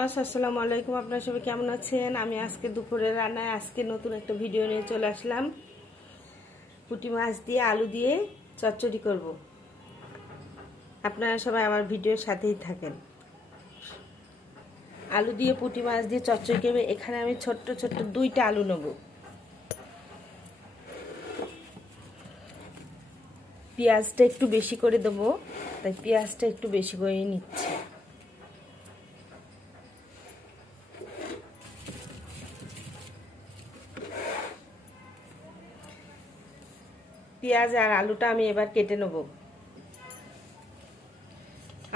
আসসালামু আলাইকুম। আপনারা সবাই কেমন আছেন? আমি আজকে দুপুরের রান্নায় নতুন একটা ভিডিও নিয়ে চলে আসলাম। পুঁটি মাছ দিয়ে আলু দিয়ে চচ্চড়ি করব। আপনারা সবাই আমার ভিডিওর সাথেই থাকেন। আলু দিয়ে পুঁটি মাছ দিয়ে চচ্চড়ি করব। এখানে আমি ছোট্ট ছোট্ট 2টা আলু নেব। পেঁয়াজটা একটু বেশি করে দেবো, তাই পেঁয়াজটা একটু বেশি করে নিচ্ছি। পেঁয়াজ আর আলুটা আমি এবার কেটে নেব।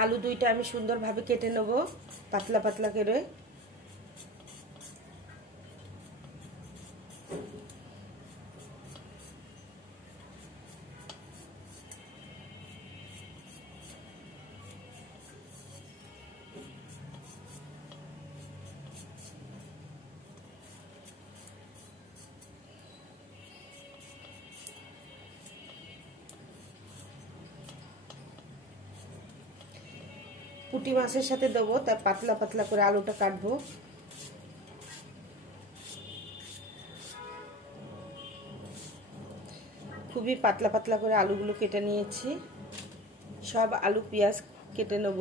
আলু 2টা আমি সুন্দরভাবে কেটে নেব, পাতলা পাতলা করে। পুঁটি মাছের সাথে দেবো, তাই পাতলা পাতলা করে আলুটা কাটবো। খুবই পাতলা পাতলা করে আলুগুলো কেটে নিয়েছি। সব আলু পেঁয়াজ কেটে নেব।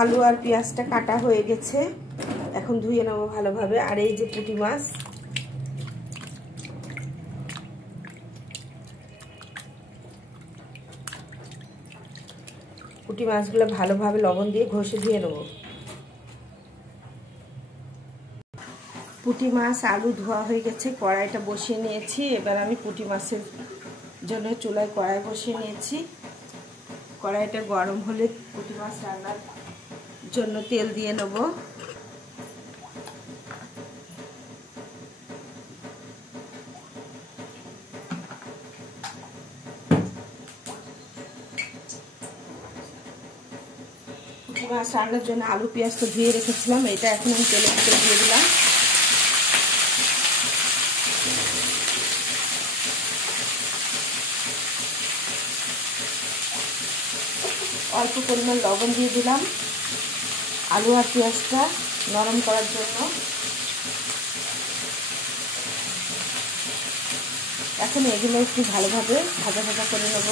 আলু আর পেঁয়াজটা কাটা হয়ে গেছে, এখন ধুয়ে নেবো ভালোভাবে। আর এই যে পুঁটি মাছ, পুঁটি মাছগুলো ভালোভাবে লবণ দিয়ে ঘষে ধুয়ে নেবো। পুঁটি মাছ আলু ধোয়া হয়ে গেছে, কড়াইটা বসিয়ে নিয়েছি। এবার আমি পুঁটি মাছের জন্য চুলায় কড়াই বসিয়ে নিয়েছি। কড়াইটা গরম হলে পুঁটি মাছ রান্নার জন্য তেল দিয়ে নেব। পুঁটি মাছ রান্নার জন্য আলু পেঁয়াজ তো ধুয়ে রেখেছিলাম, এটা এখন আমি তেলের ভিতরে দিয়ে দিলাম। অল্প পরিমাণ লবণ দিয়ে দিলাম আলু আর পেঁয়াজটা নরম করার জন্য। এখন এগুলো একটু ভালোভাবে ভাজা ভাজা করে নেব।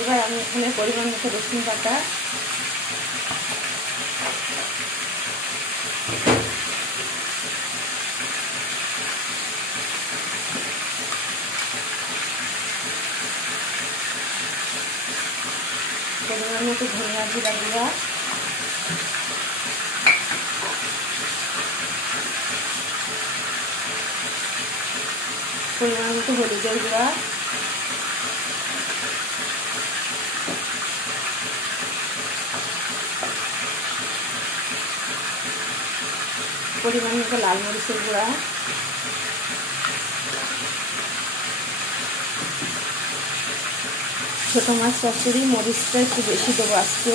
এবার আমি এখানে পরিমাণ মতো রসুন বাটা, পরিমাণ মতো ধনিয়া জিরা গুঁড়া, পরিমাণ মতো হলুদের গুঁড়া, পরিমাণ মতো লাল মরিচের গুঁড়া, ছোট মাছ চচ্চড়ি মরিচটা একটু বেশি দেবো আজকে।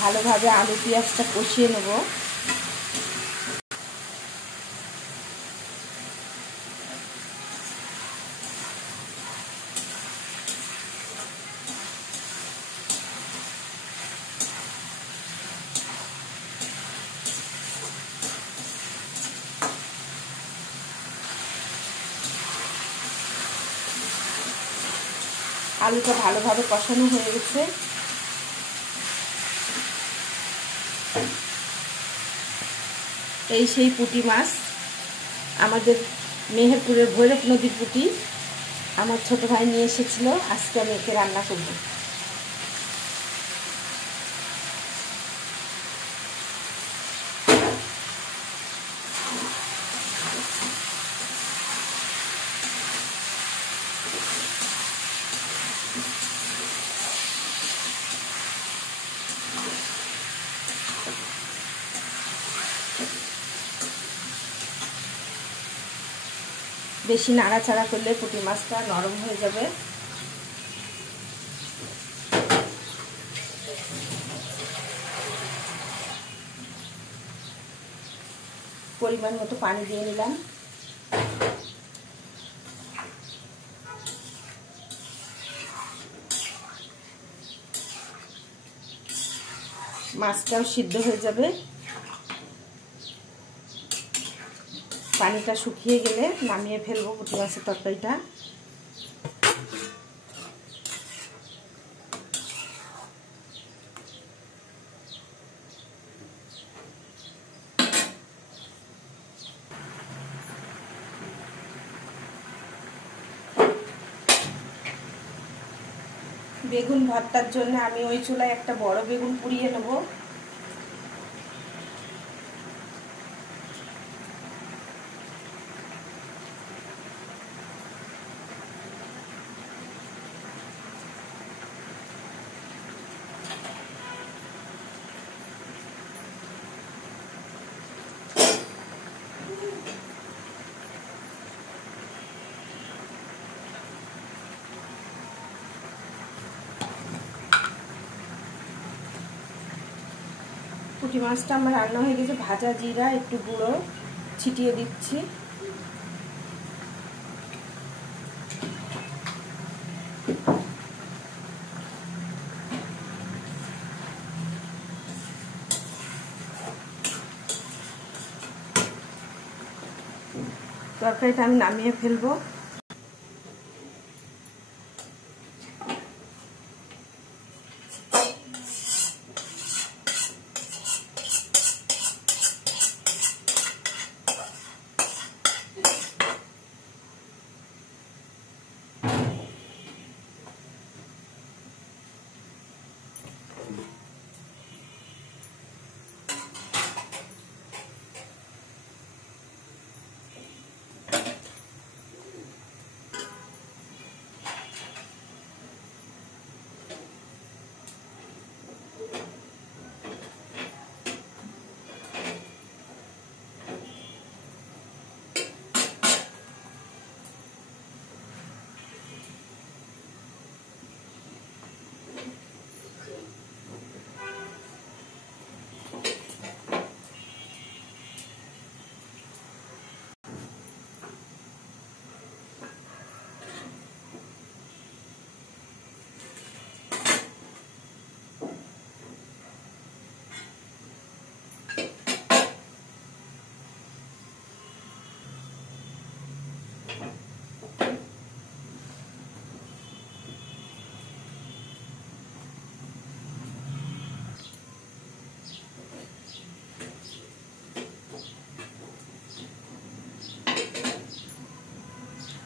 ভালোভাবে আলু পেঁয়াজটা কষিয়ে নেব। আলুটা ভালোভাবে কষানো হয়ে গেছে। এই সেই পুঁটি মাছ, আমাদের মেহেরপুরের ভৈরব নদীর পুঁটি, আমার ছোট ভাই নিয়ে এসেছিল। আজকে আমি একে রান্না করব। বেশি নাড়াচাড়া করলে পুঁটি মাছটা নরম হয়ে যাবে। পরিমাণ মতো পানি দিয়ে নিলাম। মাছটাও সিদ্ধ হয়ে যাবে। পানিটা শুকিয়ে গেলে নামিয়ে ফেলবো পুঁটি মাছের তরকারিটা। বেগুন ভর্তার জন্য আমি ওই চুলায় একটা বড় বেগুন পুড়িয়ে নেব। পুঁটি মাছটা আমার রান্না হয়ে গেছে। ভাজা জিরা একটু গুঁড়ো ছিটিয়ে দিচ্ছি। তরকারিটা আমি নামিয়ে ফেলবো।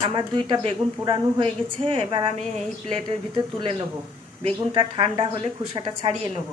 আমার দুইটা বেগুন পোড়ানো হয়ে গেছে। এবার আমি এই প্লেটের ভিতর তুলে নেব। বেগুনটা ঠান্ডা হলে খোসাটা ছাড়িয়ে নেব।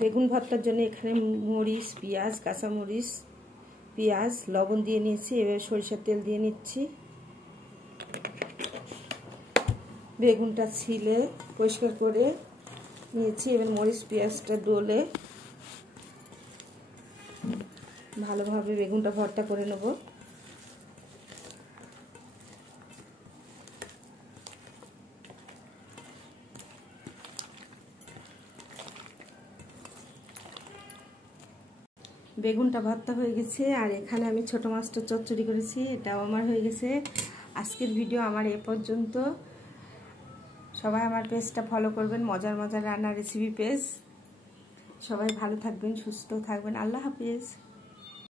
বেগুন ভর্তার জন্য এখানে মরিচ, পেঁয়াজ, কাঁচামরিচ, পেঁয়াজ, লবণ দিয়ে নিয়েছি। এবার সরিষার তেল দিয়ে নিচ্ছি। বেগুনটা ছিলে পরিষ্কার করে নিয়েছি। এবার মরিচ পেঁয়াজটা ডলে ভালোভাবে বেগুনটা ভর্তা করে নেব। বেগুনটা ভর্তা হয়ে গেছে। আর এখানে আমি ছোট মাছটা চচ্চড়ি করেছি, এটাও আমার হয়ে গেছে। আজকের ভিডিও আমার এ পর্যন্ত। সবাই আমার পেজটা ফলো করবেন, মজার মজার রান্নার রেসিপি পেজ। সবাই ভালো থাকবেন, সুস্থ থাকবেন। আল্লাহ হাফেজ।